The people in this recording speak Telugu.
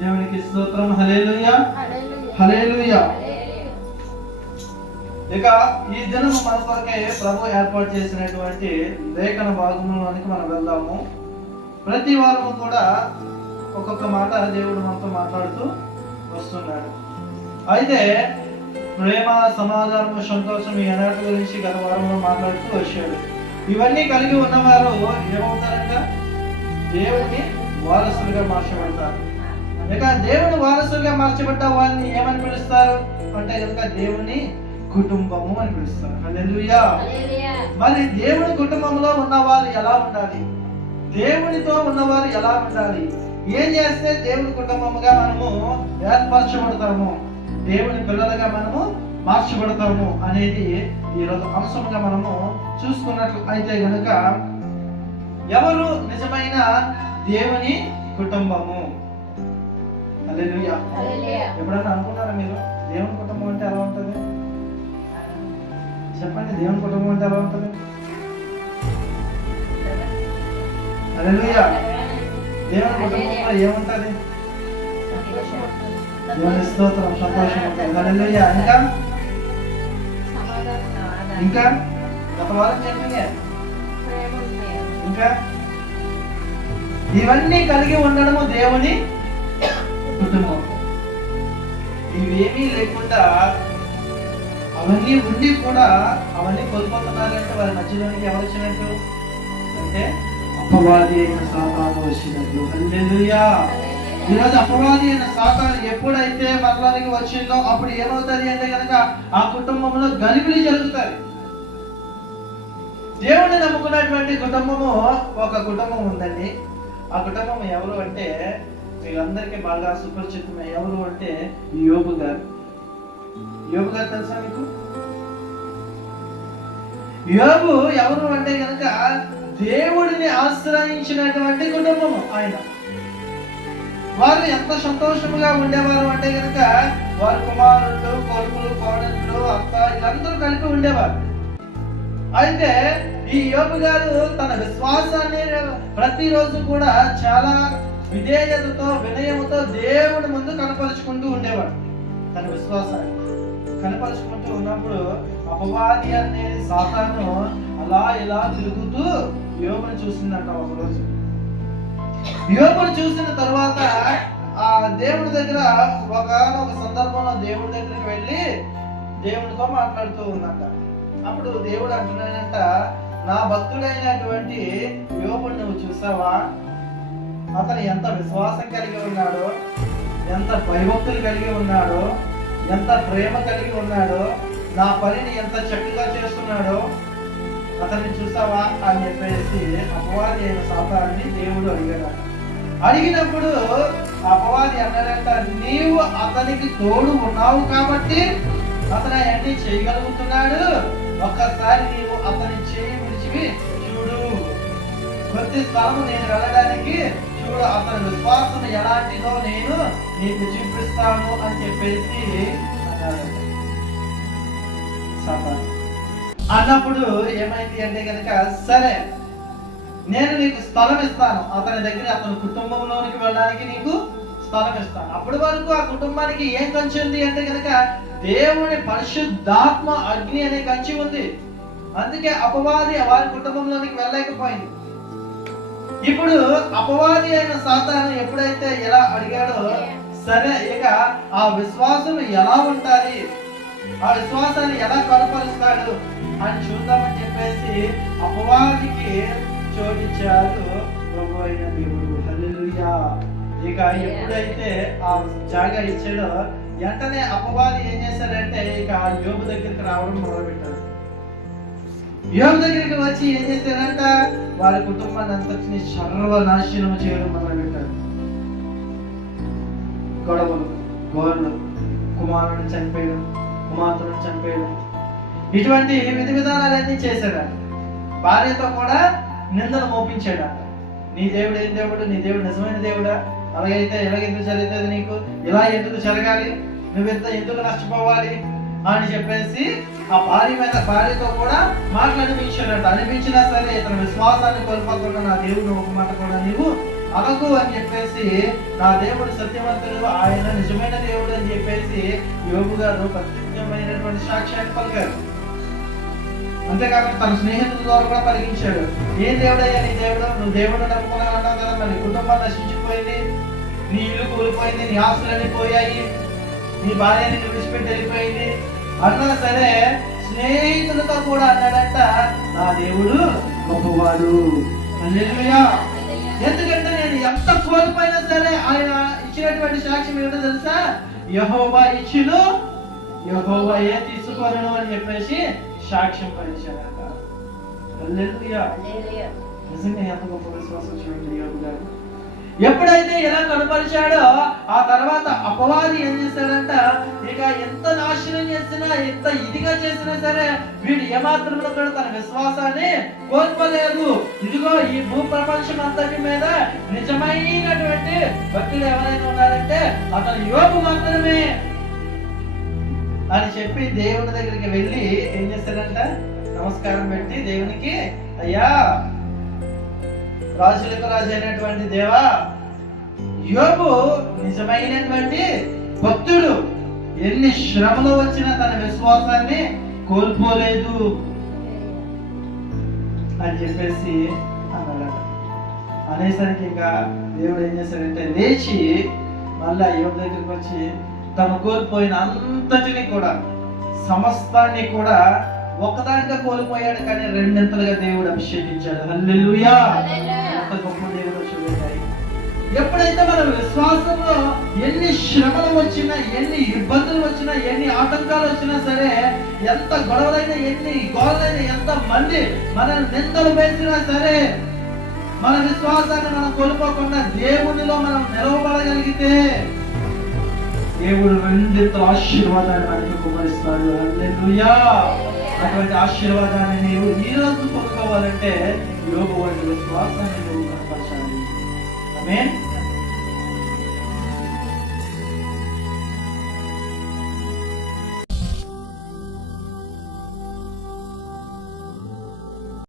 దేవునికి స్తోత్రం. హల్లెలూయా, హల్లెలూయా. ఇక ఈ దినం మన కొరకే ప్రభు ఏర్పాటు చేసినటువంటి లేఖన భాగంలోనికి మనం వెళ్దాము. ప్రతి వారము కూడా ఒక్కొక్క మాట దేవుడు మనతో మాట్లాడుతూ వస్తున్నాడు. అయితే ప్రేమ, సమాధానం, సంతోషం ఈ అనాటి గురించి గత వారంలో మాట్లాడుతూ వచ్చాడు. ఇవన్నీ కలిగి ఉన్నవారు ఏమవుతారంట? దేవుని వారసులుగా మార్చబడతారు. ఇక దేవుని వారసులుగా మార్చబడ్డ వారిని ఏమని పిలుస్తారు అంటే కనుక దేవుని కుటుంబము అని పిలుస్తారు. హల్లెలూయా. మరి దేవుని కుటుంబంలో ఉన్నవారు ఎలా ఉండాలి? దేవునితో ఉన్నవారు ఎలా ఉండాలి? ఏం చేస్తే దేవుని కుటుంబముగా మనము ఏర్పరచబడతాము, దేవుని పిల్లలుగా మనము మార్చబడతాము అనేది ఈరోజు అంశంగా మనము చూసుకున్నట్లు అయితే గనుక, ఎవరు నిజమైన దేవుని కుటుంబము? హల్లెలూయా. ఎప్పుడైనా అనుకున్నారా మీరు దేవుని కుటుంబం అంటే ఎలా ఉంటుంది? చెప్పండి, దేవుని కుటుంబం అంటే ఎలా ఉంటుంది? హల్లెలూయా. దేవుని కుటుంబంలో ఏముంటది? దేవుని స్తోత్రం, సంతోషం ఉంటుంది. హల్లెలూయా. ఇంకా గత వారం చెప్పింది. ఇంకా ఇవన్నీ కలిగి ఉండడము దేవుని కుటుంబం. ఇవేమీ లేకుండా అవన్నీ ఉండి కూడా అవన్నీ కోల్పోతున్నారంటే వారి మధ్యలోనికి ఎవరు వచ్చినట్టు అంటే అపవాది అయిన సాతాను వచ్చినట్లు. హల్లెలూయా. ఈరోజు అపవాది అయిన సాతాను ఎప్పుడైతే మనలోనికి వచ్చిందో అప్పుడు ఏమవుతుంది అంటే కనుక ఆ కుటుంబంలో గలిబిలి జరుగుతాయి. దేవుడిని నమ్ముకున్నటువంటి కుటుంబము ఒక కుటుంబం ఉందండి. ఆ కుటుంబం ఎవరు అంటే మీరందరికీ బాగా సుపరిచితమే. ఎవరు అంటే యోబు గారు. యోబు గారు తెలుసా మీకు? యోబు ఎవరు అంటే కనుక దేవుడిని ఆశ్రయించినటువంటి కుటుంబము ఆయన. వారు ఎంత సంతోషముగా ఉండేవారు అంటే కనుక వారి కుమారులు, కొడుకులు, కోడళ్ళు, అత్త వీళ్ళందరూ కలిపి ఉండేవారు. అయితే ఈ యోబు గారు తన విశ్వాసాన్ని ప్రతిరోజు కూడా చాలా విధేయతతో, వినయముతో దేవుడి ముందు కనపరుచుకుంటూ ఉండేవాడు. తన విశ్వాసాన్ని కనపరుచుకుంటూ ఉన్నప్పుడు అపవాది అనేది సాతాను అలా ఇలా తిరుగుతూ యోబుని చూసిందంట. ఒకరోజు యోబుని చూసిన తర్వాత ఆ దేవుడి దగ్గర ఒక సందర్భంలో దేవుడి దగ్గరికి వెళ్ళి దేవుడితో మాట్లాడుతూ ఉందంట. అప్పుడు దేవుడు అంటున్నాడంట, నా భక్తుడైనటువంటి యోబుని నువ్వు చూసావా? అతను ఎంత విశ్వాసం కలిగి ఉన్నాడో, ఎంత భయభక్తులు కలిగి ఉన్నాడో, ఎంత ప్రేమ కలిగి ఉన్నాడో, నా పనిని ఎంత చక్కగా చేస్తున్నాడో అతన్ని చూసావా అని చెప్పేసి అపవాది అయిన సాతాన్ని దేవుడు అడిగాడు. అడిగినప్పుడు అపవాది అన్నాడంట, నీవు అతనికి తోడు ఉన్నావు కాబట్టి అతను అవన్నీ చేయగలుగుతున్నాడు. ఒక్కసారి నీవు అతని చేయి విడిచివి చూడు, కొద్ది స్థలం నేను వెళ్ళడానికి చూడు, అతని విశ్వాసం ఎలాంటిదో నేను నీకు చూపిస్తాను అని చెప్పేసి అన్నాడు సాతాను. అన్నప్పుడు ఏమైంది అంటే కనుక, సరే నేను నీకు స్థలం ఇస్తాను, అతని దగ్గర అతని కుటుంబంలోనికి వెళ్ళడానికి నీకు స్థలం ఇస్తాను. అప్పటి వరకు ఆ కుటుంబానికి ఏం కంచి ఉంది అంటే కనుక దేవుని పరిశుద్ధాత్మ అగ్ని అనే కంచి ఉంది. అందుకే అపవాది వారి కుటుంబంలోనికి వెళ్ళలేకపోయింది. ఇప్పుడు అపవాది అయిన సాతాను ఎప్పుడైతే ఎలా అడిగాడో, సరే ఇక ఆ విశ్వాసం ఎలా ఉండాలి, ఆ విశ్వాసాన్ని ఎలా కనపరుస్తాడు అని చూద్దామని చెప్పేసి అపవాదికి చోటిచ్చాడు ప్రభు అయిన దేవుడు. హల్లెలూయా. ఇక ఎప్పుడైతే ఆ జాగా ఇచ్చాడో వెంటనే అపవాది ఏం చేశాడంటే ఇక యోబు దగ్గరికి రావడం మొదలుపెట్టాడు. యోబు దగ్గరికి వచ్చి ఏం చేశాడంట, వారి కుటుంబాన్ని అంతటిని సర్వనాశనం చేయడం మొదలుపెట్టాడు. గొడవలు, గోళ్ళు, కుమారుని చంపేయడం, కుమార్తెను చంపేయడం, ఇటువంటి విధి విధానాలన్నీ చేశాడు. భార్యతో కూడా నిందలు మోపించాడు. నీ దేవుడు ఏం దేవుడు? నీ దేవుడు నిజమైన దేవుడా? అలాగైతే ఎలాగెందుకు జరుగుతుంది నీకు? ఇలా ఎందుకు జరగాలి? నువ్వెంత ఎందుకు నష్టపోవాలి అని చెప్పేసి ఆ భార్యతో కూడా మాట్లాడిపించాడంట. అనిపించినా సరే ఇతని విశ్వాసాన్ని కోల్పోకుండా నా దేవుడు ఒక మాట కూడా నీవు అనకు అని చెప్పేసి, నా దేవుడు సత్యవంతుడు, ఆయన నిజమైన దేవుడు అని చెప్పేసి యోబు గారు ప్రత్యేకమైనటువంటి సాక్ష్యాన్ని పలికారు. అంతేకాకుండా తన స్నేహితుల ద్వారా కూడా పలికించాడు. ఏం దేవుడయ్యా నీ దేవుడు, నువ్వు దేవుడు నమ్ముకున్నావు అన్నావు కదా, మరి కుటుంబం నశించిపోయింది, నీ ఇల్లు కూలిపోయింది, నీ ఆస్తులన్నీ పోయాయి, నీ భార్యని విడిచిపెట్టి వెళ్ళిపోయింది అన్నా సరే స్నేహితులతో కూడా అన్నాడంట, నా దేవుడు గొప్పవాడు. హల్లెలూయా. ఎందుకంటే నేను ఎంత కోల్పోయినా సరే ఆయన ఇచ్చినటువంటి సాక్ష్యం ఏమిటో తెలుసా? యెహోవా ఇచ్చును యెహోవాయే తీసుకొనును అని చెప్పేసి సాక్ష్యం పలికాడంట. హల్లెలూయా. నిజంగా ఎంత గొప్ప విశ్వాసం చూడండి యోబు గారు. ఎప్పుడైతే ఇలా కనపరిచాడో ఆ తర్వాత అపవాది ఏం చేశాడంట, ఇక ఎంత నాశనం చేసినా, ఎంత ఇదిగా చేసినా సరే వీడు ఏమాత్రంలో కూడా తన విశ్వాసాన్ని కోల్పోలేదు. ఇదిగో ఈ భూ ప్రపంచం అంతటి మీద నిజమైనటువంటి భక్తులు ఎవరైతే ఉన్నారంటే అతను యోబు మాత్రమే అని చెప్పి దేవుని దగ్గరికి వెళ్ళి ఏం చేశాడంట, నమస్కారం పెట్టి దేవునికి, అయ్యా రాజులకు రాజు అయినటువంటి దేవా, యోబు నిజమైనటువంటి భక్తుడు, ఎన్ని శ్రమలు వచ్చినా తన విశ్వాసాన్ని కోల్పోలేదు అని చెప్పేసి అన్నాడు. అనేసరికి ఇంకా దేవుడు ఏం చేశాడంటే లేచి మళ్ళీ యోబు దగ్గరికి వచ్చి తను కోల్పోయిన అంతటిని కూడా, సమస్తాన్ని కూడా ఒకదానిగా కోల్పోయాడు, కానీ రెండింతలుగా దేవుడు అభిషేకించాడు. హల్లెలూయా. ఎంత గొప్ప దేవుడు చూడండి. ఎప్పుడైతే మన విశ్వాసంలో ఎన్ని శ్రమలు వచ్చినా, ఎన్ని ఇబ్బందులు వచ్చినా, ఎన్ని ఆటంకాలు వచ్చినా సరే, ఎంత గొడవలైనా, ఎన్ని గోళ్ళైనా, ఎంత మంది మన నిందలు వేసినా సరే, మన విశ్వాసాన్ని మనం కోల్పోకుండా దేవునిలో మనం నిలవబడగలిగితే దేవుడు రెండింతల ఆశీర్వాదాన్ని మనకి కుమరిస్తాడు. హల్లెలూయా. అటువంటి ఆశీర్వాదాన్ని నీవు ఈ రోజు పొందుకోవాలంటే యోబు వంటి విశ్వాసాన్ని నువ్వు కనపరచాలి. ఆమేన్.